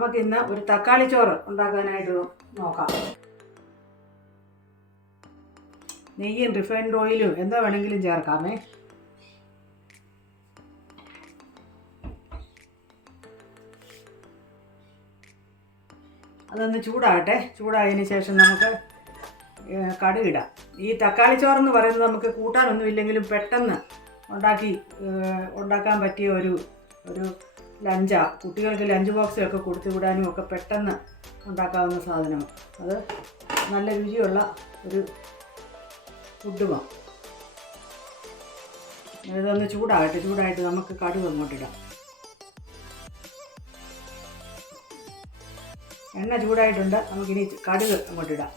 നമുക്കിന്ന് ഒരു തക്കാളി ചോറ് ഉണ്ടാക്കാനായിട്ട് നോക്കാം. നെയ്യും റിഫൈൻഡ് ഓയിലും എന്താ വേണമെങ്കിലും ചേർക്കാമേ. അതൊന്ന് ചൂടാകട്ടെ. ചൂടായതിന് ശേഷം നമുക്ക് കടുകിടാം. ഈ തക്കാളി ചോറെന്ന് പറയുന്നത് നമുക്ക് കൂട്ടാനൊന്നും ഇല്ലെങ്കിലും പെട്ടെന്ന് ഉണ്ടാക്കാൻ പറ്റിയ ഒരു ലഞ്ചാണ്. കുട്ടികൾക്ക് ലഞ്ച് ബോക്സിലൊക്കെ കൊടുത്തു വിടാനും ഒക്കെ പെട്ടെന്ന് ഉണ്ടാക്കാവുന്ന സാധനമാണ്. അത് നല്ല രുചിയുള്ള ഒരു ഫുഡുമാണ്. ഇതൊന്ന് ചൂടാകട്ടെ. ചൂടായിട്ട് നമുക്ക് കടുക് അങ്ങോട്ടിടാം. എണ്ണ ചൂടായിട്ടുണ്ട്. നമുക്കിനി കടുക് അങ്ങോട്ടിടാം.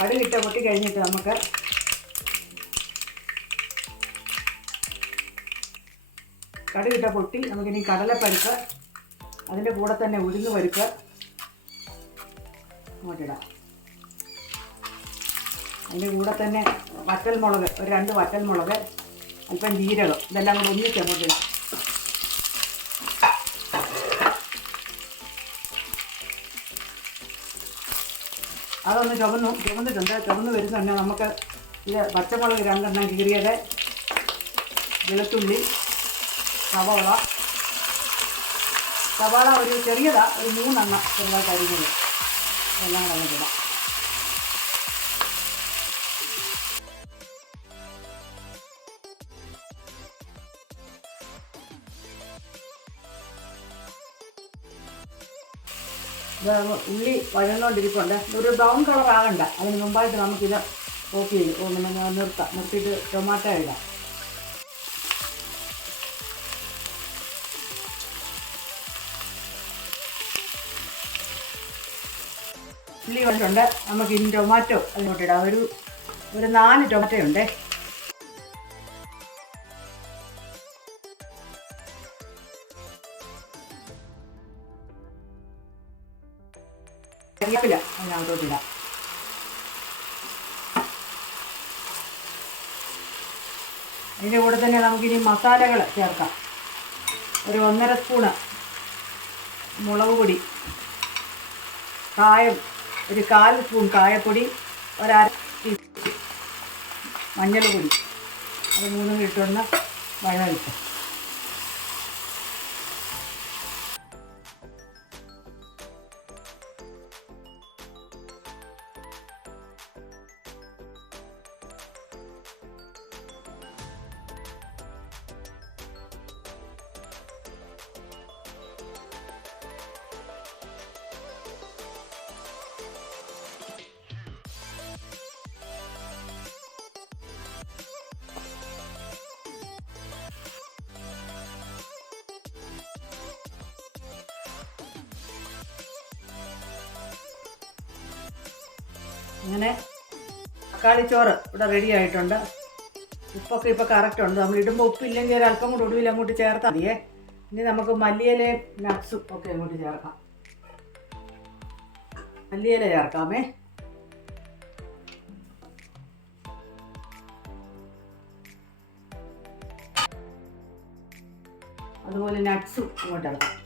കടുകിട്ട് പൊട്ടി കഴിഞ്ഞിട്ട് നമുക്ക് കടുകിട്ട പൊട്ടി നമുക്കിനി കടലപ്പരിപ്പ്, അതിൻ്റെ കൂടെ തന്നെ ഉഴുന്ന് പരിപ്പ് അങ്ങോട്ടിടാം. അതിൻ്റെ കൂടെ തന്നെ വറ്റൽമുളക്, ഒരു 2 വറ്റൽമുളക്, അല്പം ജീരകം, ഇതെല്ലാം കൂടെ ഒന്നിച്ച് അങ്ങോട്ടിടാം. അതൊന്ന് ചുവന്നിട്ടുണ്ട്. ചുവന്ന് വരുന്നുണ്ട്. നമുക്ക് ഇത് പച്ചമുളക് 2 എണ്ണം കീറിയത്, വെളുത്തുള്ളി, സവാള ഒരു ചെറിയതാണ്, ഒരു 3 എണ്ണം ചെറുതായിട്ട് അരിഞ്ഞത്, എല്ലാം കളഞ്ഞിടാം. ഉള്ളി വഴന്നുകൊണ്ടിരിപ്പുണ്ട്. ഒരു ബ്രൗൺ കളർ ആകണ്ട. അതിന് മുമ്പായിട്ട് നമുക്കിത് ഓഫ് ചെയ്ത് നിർത്തിയിട്ട് ടൊമാറ്റോ ഇടാം. ഉള്ളി വന്നിട്ടുണ്ട്. നമുക്ക് ഇനി ടൊമാറ്റോ അതിനോട്ടിടാം. ഒരു 4 ടൊമാറ്റോ ഉണ്ട്. കരിവേപ്പില അതിനകത്തോട്ടിടാം. അതിൻ്റെ കൂടെ തന്നെ നമുക്കിനി മസാലകൾ ചേർക്കാം. ഒരു 1.5 സ്പൂണ് മുളക് പൊടി, കായം ഒരു 1/4 സ്പൂൺ കായപ്പൊടി, ഒരു 1/2 ടീസ്പൂൺ മഞ്ഞൾ പൊടി, അത് 3 ഇട്ടൊന്ന് വഴകിട്ട് അങ്ങനെ തക്കാളി ചോറ് ഇവിടെ റെഡി ആയിട്ടുണ്ട്. ഉപ്പൊക്കെ ഇപ്പോൾ കറക്റ്റ് ഉണ്ട്. നമ്മൾ ഇടുമ്പോൾ ഉപ്പില്ലെങ്കിൽ ഒരല്പം കൂടി ഒടുവിൽ അങ്ങോട്ട് ചേർത്താൽ മതിയേ. ഇനി നമുക്ക് മല്ലിയിലയും നട്ട്സും ഒക്കെ അങ്ങോട്ട് ചേർക്കാം. മല്ലിയില ചേർക്കാമേ. അതുപോലെ നട്ട്സും അങ്ങോട്ട് ഇടാം.